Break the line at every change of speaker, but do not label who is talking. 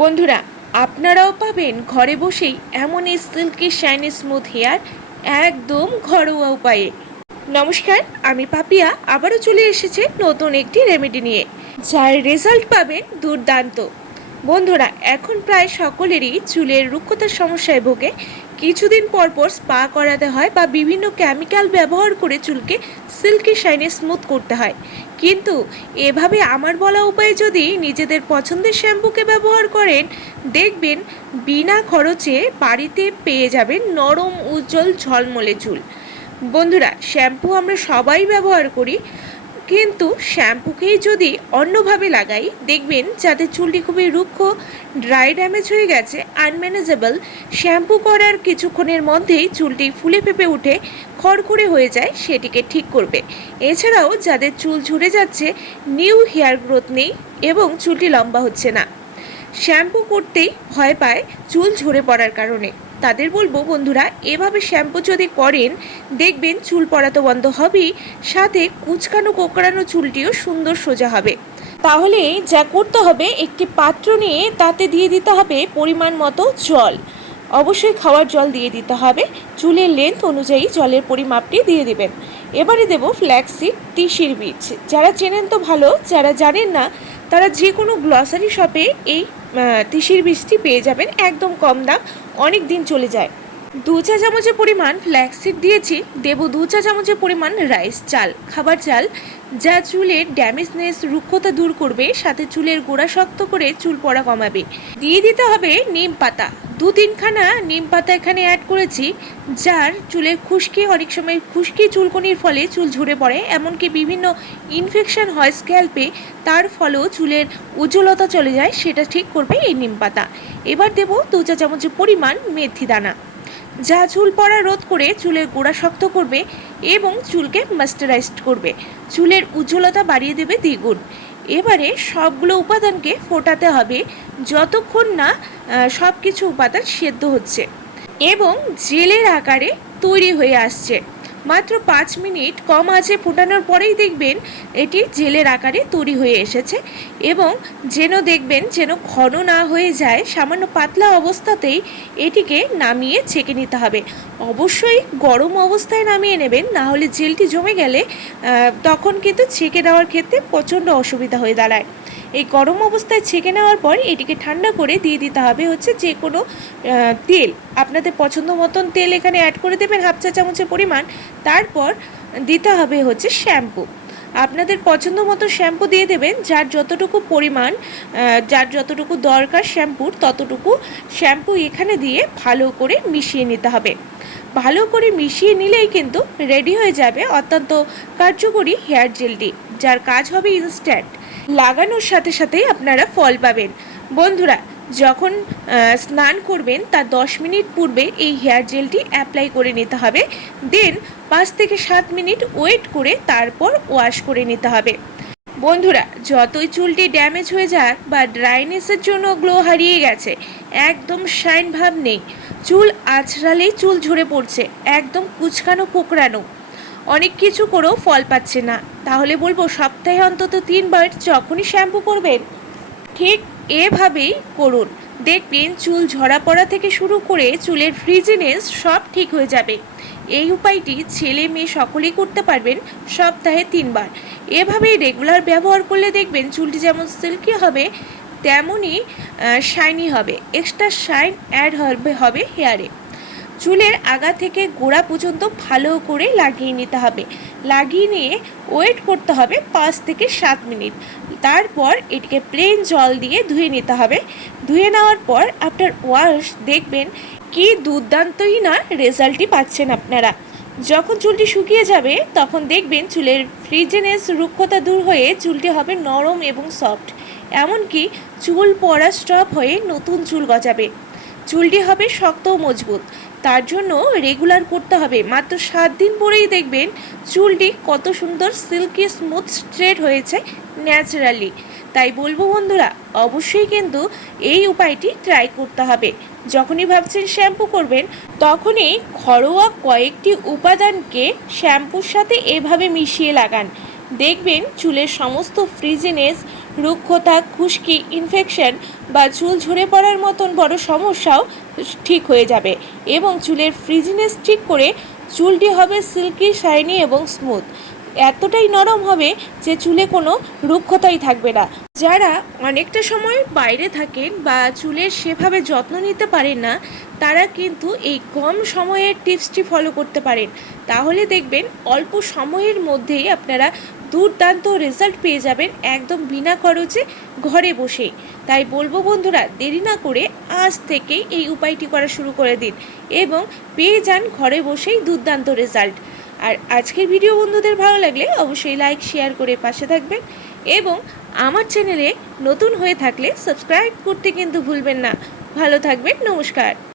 বন্ধুরা, আপনারাও পাবেন ঘরে বসেই এমন সিল্কি, শাইনি, স্মুথ হেয়ার একদম ঘরোয়া উপায়ে। নমস্কার, আমি পাপিয়া, আবারও চলে এসেছে নতুন একটি রেমেডি নিয়ে। যার রেজাল্ট পাবেন দুর্দান্ত। বন্ধুরা, এখন প্রায় সকলেরই চুলের রুক্ষতার সমস্যায় ভোগে কিছুদিন পর পর স্পা করাতে হয় বা বিভিন্ন কেমিক্যাল ব্যবহার করে চুলকে সিল্কি শাইনে স্মুথ করতে হয়। কিন্তু এভাবে আমার বলা উপায়ে যদি নিজেদের পছন্দের শ্যাম্পুকে ব্যবহার করেন, দেখবেন বিনা খরচে বাড়িতে পেয়ে যাবেন নরম, উজ্জ্বল, ঝলমলে চুল। বন্ধুরা, শ্যাম্পু আমরা সবাই ব্যবহার করি, কিন্তু শ্যাম্পুকেই যদি অন্যভাবে লাগাই। দেখবেন যাদের চুলটি খুবই রুক্ষ ড্রাই ড্যামেজ হয়ে গেছে আনম্যানেজেবল শ্যাম্পু করার কিছুক্ষণের মধ্যেই চুলটি ফুলে ফেপে উঠে, খড়খড়ে হয়ে যায়, সেটিকে ঠিক করবে। এছাড়াও যাদের চুল ঝরে যাচ্ছে নিউ হেয়ার গ্রোথ নেই এবং চুলটি লম্বা হচ্ছে না। শ্যাম্পু করতেই ভয় পায় চুল ঝরে পড়ার কারণে। তাদের বলব, বন্ধুরা, এভাবে শ্যাম্পু যদি করেন, দেখবেন চুল পড়া তো বন্ধ হবেই সাথে কুচকানো কোকড়ানো চুলটিও সুন্দর সোজা হবে। তাহলে যা করতে হবে, একটি পাত্র নিয়ে তাতে দিয়ে দিতে হবে পরিমাণ মতো জল। অবশ্যই খাওয়ার জল দিয়ে দিতে হবে। চুলের লেন্থ অনুযায়ী জলের পরিমাপটি দিয়ে দিবেন। এবারে দেব ফ্ল্যাক্সিড তিসির বীজ। যারা চেনেন তো ভালো, যারা জানেন না তারা যে কোনো গ্লসারি শপে এই তিসির বীজটি পেয়ে যাবেন, একদম কম দাম, অনেক দিন চলে যায়। দু চা চামচের পরিমাণ ফ্ল্যাক্সিড দিয়েছি, দেব দু চা চামচের পরিমাণ রাইস চাল। খাবার চাল, যা চুলের ড্যামেজনেস রুক্ষতা দূর করবে, সাথে চুলের গোড়া শক্ত করে চুল পড়া কমাবে। দিয়ে দিতে হবে নিম পাতা। দু তিনখানা নিম পাতা এখানে অ্যাড করেছি, যার চুলের খুশকি, অনেক সময় খুশকি চুলকনির ফলে চুল ঝরে পড়ে, এমনকি বিভিন্ন ইনফেকশন হয় স্ক্যাল্পে তার ফলেও চুলের উজ্জ্বলতা চলে যায়, সেটা ঠিক করবে এই নিম পাতা। এবার দেব দু চা চামচের পরিমাণ মেথি দানা। যা চুল পড়া রোধ করে চুলের গোড়া শক্ত করবে এবং চুলকে মাস্টারাইজড করবে। চুলের উজ্জ্বলতা বাড়িয়ে দেবে দ্বিগুণ। এবারে সবগুলো উপাদানকে ফোটাতে হবে যতক্ষণ না সব কিছু উপাদান সেদ্ধ হচ্ছে এবং জেলের আকারে তৈরি হয়ে আসছে। মাত্র পাঁচ মিনিট কম আঁচে ফোটানোর পরেই দেখবেন এটি জেলের আকারে তৈরি হয়ে এসেছে এবং যেন দেখবেন যেন ঘন না হয়ে যায়, সামান্য পাতলা অবস্থাতেই এটিকে নামিয়ে ছেঁকে নিতে হবে। অবশ্যই গরম অবস্থায় নামিয়ে নেবেন, না হলে জেলটি জমে গেলে তখন কিন্তু ছেঁকে দেওয়ার ক্ষেত্রে প্রচণ্ড অসুবিধা হয়ে দাঁড়ায়। এই গরম অবস্থায় ছেঁকে নেওয়ার পর এটিকে ঠান্ডা করে দিয়ে দিতে হবে হচ্ছে যে কোনো তেল। আপনাদের পছন্দ মতন তেল এখানে অ্যাড করে দেবেন হাফ চা চামচের পরিমাণ। তারপর দিতে হবে হচ্ছে শ্যাম্পু। আপনাদের পছন্দ মতো শ্যাম্পু দিয়ে দেবেন, যার যতটুকু পরিমাণ যার যতটুকু দরকার শ্যাম্পুর, ততটুকু শ্যাম্পু এখানে দিয়ে ভালো করে মিশিয়ে নিতে হবে। ভালো করে মিশিয়ে নিলেই কিন্তু রেডি হয়ে যাবে অত্যন্ত কার্যকরী হেয়ার জেলটি, যার কাজ হবে ইনস্ট্যান্ট লাগানোর সাথে সাথেই আপনারা ফল পাবেন। বন্ধুরা, যখন স্নান করবেন তার দশ মিনিট পূর্বে এই হেয়ার জেলটি অ্যাপ্লাই করে নিতে হবে। দেন পাঁচ থেকে সাত মিনিট ওয়েট করে তারপর ওয়াশ করে নিতে হবে। বন্ধুরা, যতই চুলটি ড্যামেজ হয়ে যাক বা ড্রাইনেসের জন্য গ্লো হারিয়ে গেছে, একদম শাইন ভাব নেই। চুল আছড়ালেই চুল ঝরে পড়ছে, একদম কুচকানো কোকড়ানো। অনেক কিছু করেও ফল পাচ্ছে না। তাহলে বলব সপ্তাহে অন্তত তিনবার যখনই শ্যাম্পু করবেন, ঠিক এভাবেই করুন। দেখবেন চুল ঝরা পড়া থেকে শুরু করে চুলের ফ্রিজিনেস সব ঠিক হয়ে যাবে। এই উপায়টি ছেলে মেয়ে সকলেই করতে পারবেন সপ্তাহে তিনবার। এভাবেই রেগুলার ব্যবহার করলে দেখবেন চুলটি যেমন সিল্কি হবে, তেমনই শাইনি হবে। এক্সট্রা শাইন অ্যাড হবে হবে হেয়ারে। চুলের আগা থেকে গোড়া পর্যন্ত ভালো করে লাগিয়ে নিতে হবে। লাগিয়ে নিয়ে ওয়েট করতে হবে পাঁচ থেকে সাত মিনিট। তারপর এটিকে প্লেন জল দিয়ে ধুয়ে নিতে হবে। ধুয়ে নেওয়ার পর আপনার ওয়াশ দেখবেন কি দুর্দান্তই না রেজাল্টই পাচ্ছেন আপনারা। যখন চুলটি শুকিয়ে যাবে, তখন দেখবেন চুলের ফ্রিজেনেস রুক্ষতা দূর হয়ে চুলটি হবে নরম এবং সফট এমনকি চুল পড়া স্টপ হয়ে নতুন চুল গজাবে। চুলটি হবে শক্ত ও মজবুত। তার জন্য রেগুলার করতে হবে। মাত্র সাত দিন পরেই দেখবেন চুলটি কত সুন্দর সিল্কি স্মুথ স্ট্রেট হয়েছে ন্যাচারালি তাই বলব বন্ধুরা, অবশ্যই কিন্তু এই উপায়টি ট্রাই করতে হবে। যখনই ভাবছেন শ্যাম্পু করবেন, তখনই ঘরোয়া কয়েকটি উপাদানকে শ্যাম্পুর সাথে এভাবে মিশিয়ে লাগান। দেখবেন চুলের সমস্ত ফ্রিজিনেস রুক্ষতা, খুশকি ইনফেকশন বা চুল ঝরে পড়ার মতন বড় সমস্যাও ঠিক হয়ে যাবে এবং চুলের ফ্রিজিনেস ঠিক করে চুলটি হবে সিল্কি শাইনি এবং স্মুথ এতটাই নরম হবে যে চুলে কোনো রুক্ষতাই থাকবে না। যারা অনেকটা সময় বাইরে থাকেন বা চুলের সেভাবে যত্ন নিতে পারেন না, তারা কিন্তু এই কম সময়ের টিপসটি ফলো করতে পারেন। তাহলে দেখবেন অল্প সময়ের মধ্যেই আপনারা দুর্দান্ত রেজাল্ট পেয়ে যাবেন একদম বিনা খরচে ঘরে বসেই তাই বলব বন্ধুরা, দেরি না করে আজ থেকেই এই উপায়টি করা শুরু করে দিন এবং পেয়ে যান ঘরে বসেই দুর্দান্ত রেজাল্ট। আর আজকের ভিডিও বন্ধুদের ভালো লাগলে অবশ্যই লাইক, শেয়ার করে পাশে থাকবেন এবং আমার চ্যানেলে নতুন হয়ে থাকলে সাবস্ক্রাইব করতে কিন্তু ভুলবেন না। ভালো থাকবেন নমস্কার।